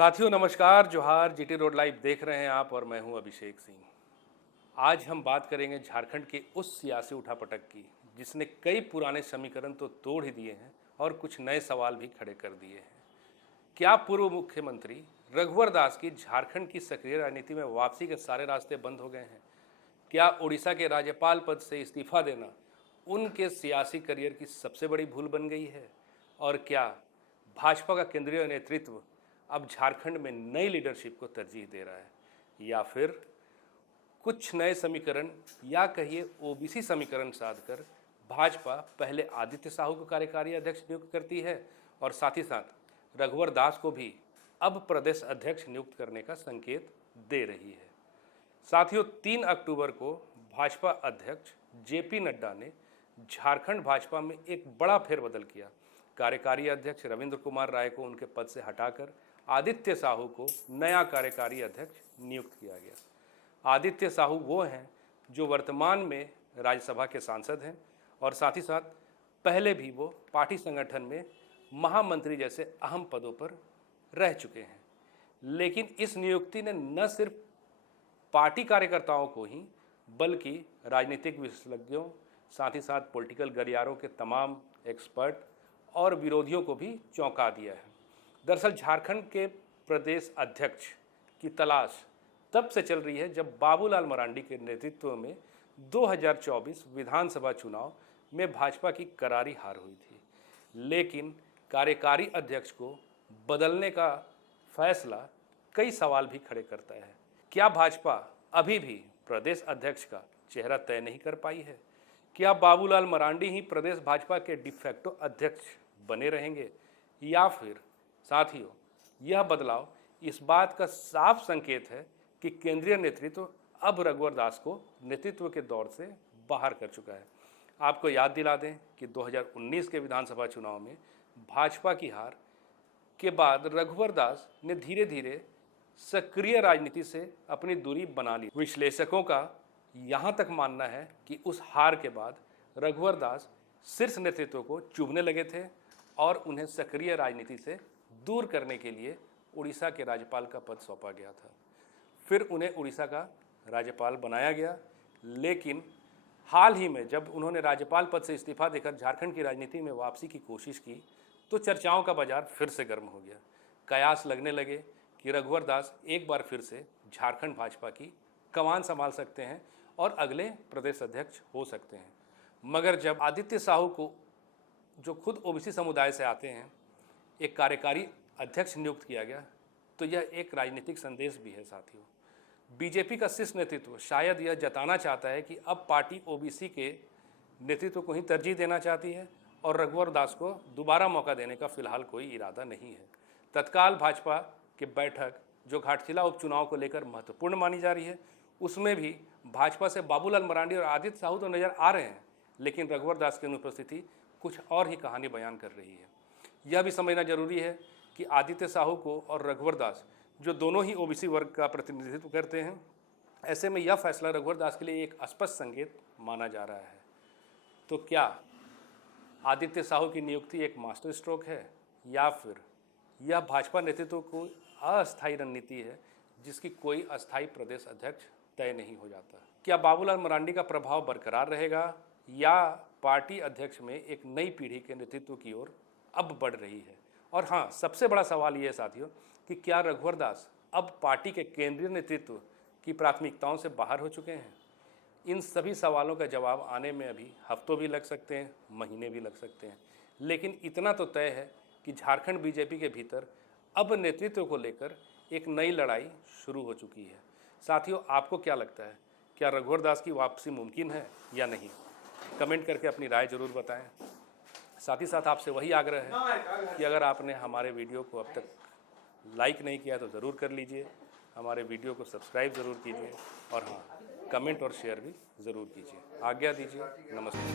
साथियों नमस्कार, जोहार। जीटी रोड लाइव देख रहे हैं आप और मैं हूं अभिषेक सिंह। आज हम बात करेंगे झारखंड के उस सियासी उठापटक की जिसने कई पुराने समीकरण तो तोड़ ही दिए हैं और कुछ नए सवाल भी खड़े कर दिए हैं। क्या पूर्व मुख्यमंत्री रघुवर दास की झारखंड की सक्रिय राजनीति में वापसी के सारे रास्ते बंद हो गए हैं? क्या उड़ीसा के राज्यपाल पद से इस्तीफा देना उनके सियासी करियर की सबसे बड़ी भूल बन गई है? और क्या भाजपा का केंद्रीय नेतृत्व अब झारखंड में नई लीडरशिप को तरजीह दे रहा है, या फिर कुछ नए समीकरण या कहिए ओबीसी समीकरण साधकर भाजपा पहले आदित्य साहू को कार्यकारी अध्यक्ष नियुक्त करती है और साथ ही साथ रघुवर दास को भी अब प्रदेश अध्यक्ष नियुक्त करने का संकेत दे रही है। साथियों, 3 अक्टूबर को भाजपा अध्यक्ष जेपी नड्डा ने झारखंड भाजपा में एक बड़ा फेरबदल किया। कार्यकारी अध्यक्ष रविंद्र कुमार राय को उनके पद से हटाकर आदित्य साहू को नया कार्यकारी अध्यक्ष नियुक्त किया गया। आदित्य साहू वो हैं जो वर्तमान में राज्यसभा के सांसद हैं और साथ ही साथ पहले भी वो पार्टी संगठन में महामंत्री जैसे अहम पदों पर रह चुके हैं। लेकिन इस नियुक्ति ने न सिर्फ पार्टी कार्यकर्ताओं को ही बल्कि राजनीतिक विशेषज्ञों, साथ ही साथ पॉलिटिकल गलियारों के तमाम एक्सपर्ट और विरोधियों को भी चौंका दिया है। दरअसल झारखंड के प्रदेश अध्यक्ष की तलाश तब से चल रही है जब बाबूलाल मरांडी के नेतृत्व में 2024 विधानसभा चुनाव में भाजपा की करारी हार हुई थी। लेकिन कार्यकारी अध्यक्ष को बदलने का फैसला कई सवाल भी खड़े करता है। क्या भाजपा अभी भी प्रदेश अध्यक्ष का चेहरा तय नहीं कर पाई है? क्या बाबूलाल मरांडी ही प्रदेश भाजपा के डिफेक्टो अध्यक्ष बने रहेंगे? या फिर साथियों, यह बदलाव इस बात का साफ संकेत है कि केंद्रीय नेतृत्व अब रघुवर दास को नेतृत्व के दौर से बाहर कर चुका है। आपको याद दिला दें कि 2019 के विधानसभा चुनाव में भाजपा की हार के बाद रघुवर दास ने धीरे धीरे सक्रिय राजनीति से अपनी दूरी बना ली। विश्लेषकों का यहाँ तक मानना है कि उस हार के बाद रघुवर दास शीर्ष नेतृत्व को चुभने लगे थे और उन्हें सक्रिय राजनीति से दूर करने के लिए उड़ीसा के राज्यपाल का पद सौंपा गया था। फिर उन्हें उड़ीसा का राज्यपाल बनाया गया। लेकिन हाल ही में जब उन्होंने राज्यपाल पद से इस्तीफा देकर झारखंड की राजनीति में वापसी की कोशिश की तो चर्चाओं का बाजार फिर से गर्म हो गया। कयास लगने लगे कि रघुवर दास एक बार फिर से झारखंड भाजपा की कमान संभाल सकते हैं और अगले प्रदेश अध्यक्ष हो सकते हैं। मगर जब आदित्य साहू को, जो खुद ओबीसी समुदाय से आते हैं, एक कार्यकारी अध्यक्ष नियुक्त किया गया तो यह एक राजनीतिक संदेश भी है। साथियों, बीजेपी का शीर्ष नेतृत्व शायद यह जताना चाहता है कि अब पार्टी ओबीसी के नेतृत्व को ही तरजीह देना चाहती है और रघुवर दास को दोबारा मौका देने का फिलहाल कोई इरादा नहीं है। तत्काल भाजपा की बैठक जो घाटशिला उपचुनाव को लेकर महत्वपूर्ण मानी जा रही है, उसमें भी भाजपा से बाबूलाल मरांडी और आदित्य साहू तो नजर आ रहे हैं, लेकिन रघुवर दास की अनुपस्थिति कुछ और ही कहानी बयान कर रही है। यह भी समझना जरूरी है कि आदित्य साहू को और रघुवर दास, जो दोनों ही ओबीसी वर्ग का प्रतिनिधित्व करते हैं, ऐसे में यह फैसला रघुवर दास के लिए एक स्पष्ट संकेत माना जा रहा है। तो क्या आदित्य साहू की नियुक्ति एक मास्टर स्ट्रोक है या फिर यह भाजपा नेतृत्व को अस्थायी रणनीति है जिसकी कोई अस्थायी प्रदेश अध्यक्ष तय नहीं हो जाता? क्या बाबूलाल मरांडी का प्रभाव बरकरार रहेगा या पार्टी अध्यक्ष में एक नई पीढ़ी के नेतृत्व की ओर अब बढ़ रही है? और हाँ, सबसे बड़ा सवाल ये है साथियों कि क्या रघुवर दास अब पार्टी के केंद्रीय नेतृत्व की प्राथमिकताओं से बाहर हो चुके हैं? इन सभी सवालों का जवाब आने में अभी हफ्तों भी लग सकते हैं, महीने भी लग सकते हैं। लेकिन इतना तो तय है कि झारखंड बीजेपी के भीतर अब नेतृत्व को लेकर एक नई लड़ाई शुरू हो चुकी है। साथियों, आपको क्या लगता है, क्या रघुवर दास की वापसी मुमकिन है या नहीं? कमेंट करके अपनी राय जरूर बताएं। साथ ही साथ आपसे वही आग्रह है कि अगर आपने हमारे वीडियो को अब तक लाइक नहीं किया तो ज़रूर कर लीजिए, हमारे वीडियो को सब्सक्राइब ज़रूर कीजिए और हाँ, कमेंट और शेयर भी ज़रूर कीजिए। आज्ञा दीजिए। नमस्कार।